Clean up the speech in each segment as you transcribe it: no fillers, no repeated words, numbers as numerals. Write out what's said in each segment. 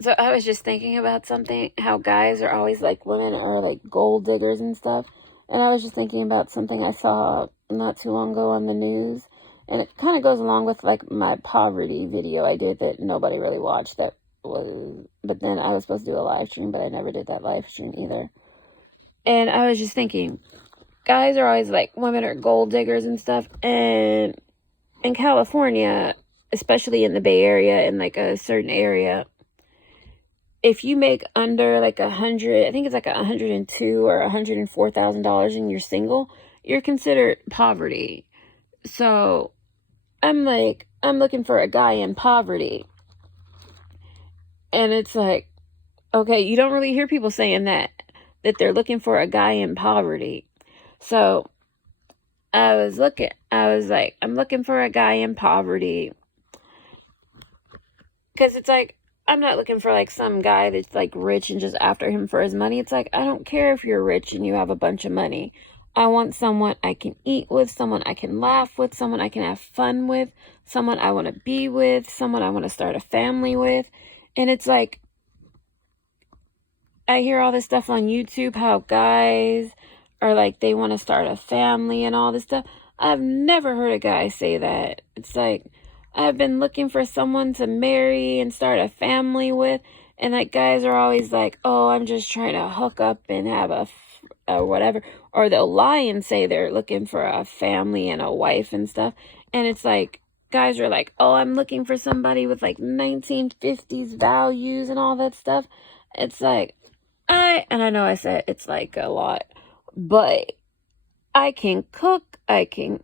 So I was just thinking about something, how guys are always like women are like gold diggers and stuff. And I was just thinking about something I saw not too long ago on the news. And it kind of goes along with like my poverty video I did that nobody really watched. But then I was supposed to do a live stream, but I never did that live stream either. And I was just thinking, guys are always like women are gold diggers and stuff. And in California, especially in the Bay Area, in like a certain area, if you make under like I think it's like $102,000 or $104,000 and you're single, you're considered poverty. So I'm looking for a guy in poverty. And it's like, okay, you don't really hear people saying that they're looking for a guy in poverty. So I was like, I'm looking for a guy in poverty. Because it's like, I'm not looking for like some guy that's like rich and just after him for his money. It's like, I don't care if you're rich and you have a bunch of money. I want someone I can eat with, someone I can laugh with, someone I can have fun with, someone I want to be with, someone I want to start a family with. And it's like, I hear all this stuff on YouTube, how guys are like, they want to start a family and all this stuff. I've never heard a guy say that. It's like, I've been looking for someone to marry and start a family with. And like guys are always like, oh, I'm just trying to hook up and have a whatever. Or they'll lie and say they're looking for a family and a wife and stuff. And it's like, guys are like, oh, I'm looking for somebody with like 1950's values and all that stuff. It's like, I know I said it's like a lot, but I can cook. I can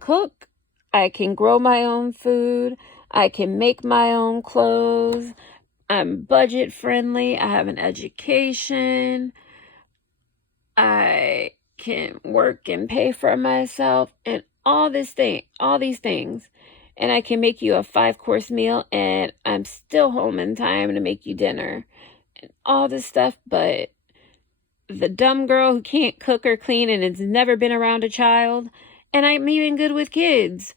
cook. I can grow my own food. I can make my own clothes. I'm budget friendly. I have an education. I can work and pay for myself and all these things. And I can make you a 5-course meal and I'm still home in time to make you dinner and all this stuff. But the dumb girl who can't cook or clean and has never been around a child, and I'm even good with kids,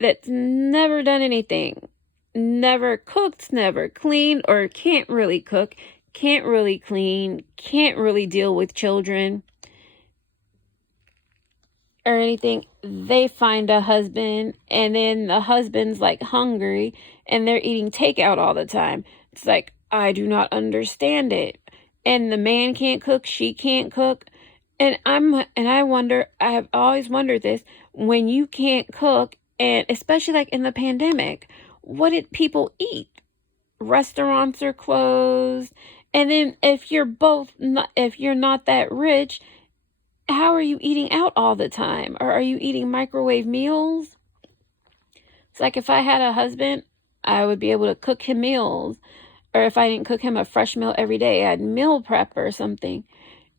that's never done anything, never cooked, never cleaned, or can't really cook, can't really clean, can't really deal with children or anything, they find a husband, and then the husband's like hungry and they're eating takeout all the time. It's like, I do not understand it. And the man can't cook, she can't cook. And I wonder, I have always wondered this, when you can't cook, and especially like in the pandemic, what did people eat? Restaurants are closed. And then if you're not that rich, how are you eating out all the time? Or are you eating microwave meals? It's like, if I had a husband, I would be able to cook him meals. Or if I didn't cook him a fresh meal every day, I'd meal prep or something.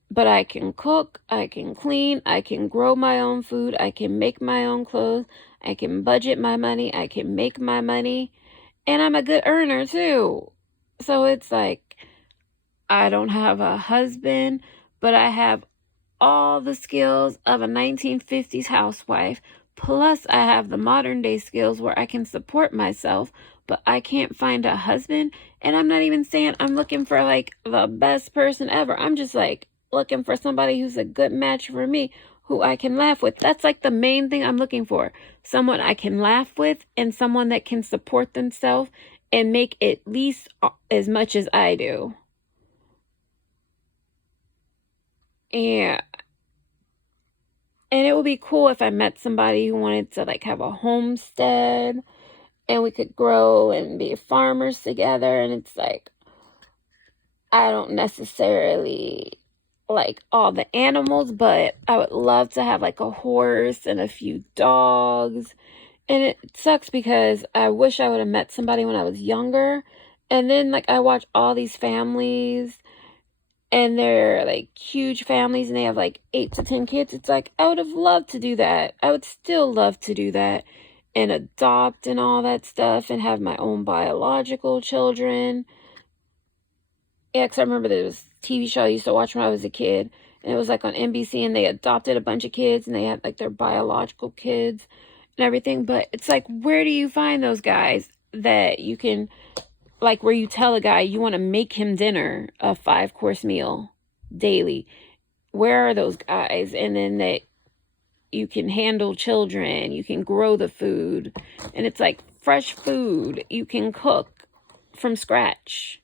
But I can cook, I can clean, I can grow my own food, I can make my own clothes, I can budget my money, I can make my money, and I'm a good earner too. So it's like, I don't have a husband, but I have all the skills of a 1950's housewife, plus I have the modern day skills where I can support myself, but I can't find a husband. And I'm not even saying I'm looking for like the best person ever. I'm just like looking for somebody who's a good match for me, who I can laugh with. That's like the main thing I'm looking for. Someone I can laugh with and someone that can support themselves and make at least as much as I do. Yeah. And it would be cool if I met somebody who wanted to like have a homestead and we could grow and be farmers together. And it's like, I don't necessarily like all the animals, but I would love to have like a horse and a few dogs. And it sucks because I wish I would have met somebody when I was younger. And then like I watch all these families and they're like huge families and they have like 8 to 10 kids. It's like, I would have loved to do that. I would still love to do that and adopt and all that stuff and have my own biological children. Yeah, because I remember there was a TV show I used to watch when I was a kid, and it was like on NBC, and they adopted a bunch of kids and they had like their biological kids and everything. But it's like, where do you find those guys that you can like where you tell a guy you want to make him dinner, a 5-course meal daily. Where are those guys? And then that you can handle children, you can grow the food, and it's like fresh food you can cook from scratch.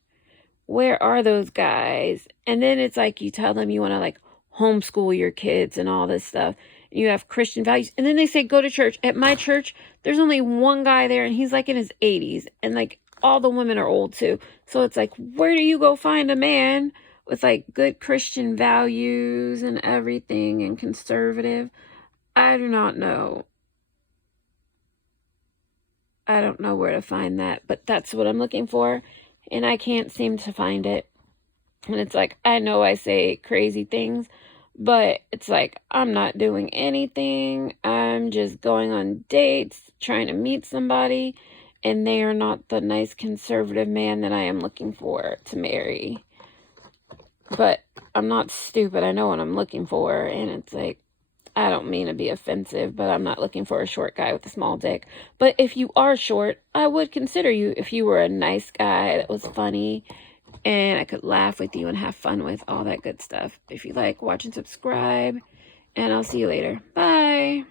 Where are those guys? And then it's like you tell them you want to like homeschool your kids and all this stuff. You have Christian values. And then they say go to church. At my church, there's only one guy there and he's like in his 80s. And like all the women are old too. So it's like, where do you go find a man with like good Christian values and everything and conservative? I do not know. I don't know where to find that, but that's what I'm looking for. And I can't seem to find it. And it's like, I know I say crazy things, but it's like, I'm not doing anything. I'm just going on dates, trying to meet somebody, and they are not the nice conservative man that I am looking for to marry. But I'm not stupid. I know what I'm looking for, and it's like, I don't mean to be offensive, but I'm not looking for a short guy with a small dick. But if you are short, I would consider you if you were a nice guy that was funny and I could laugh with you and have fun with, all that good stuff. If you like, watch and subscribe, and I'll see you later. Bye.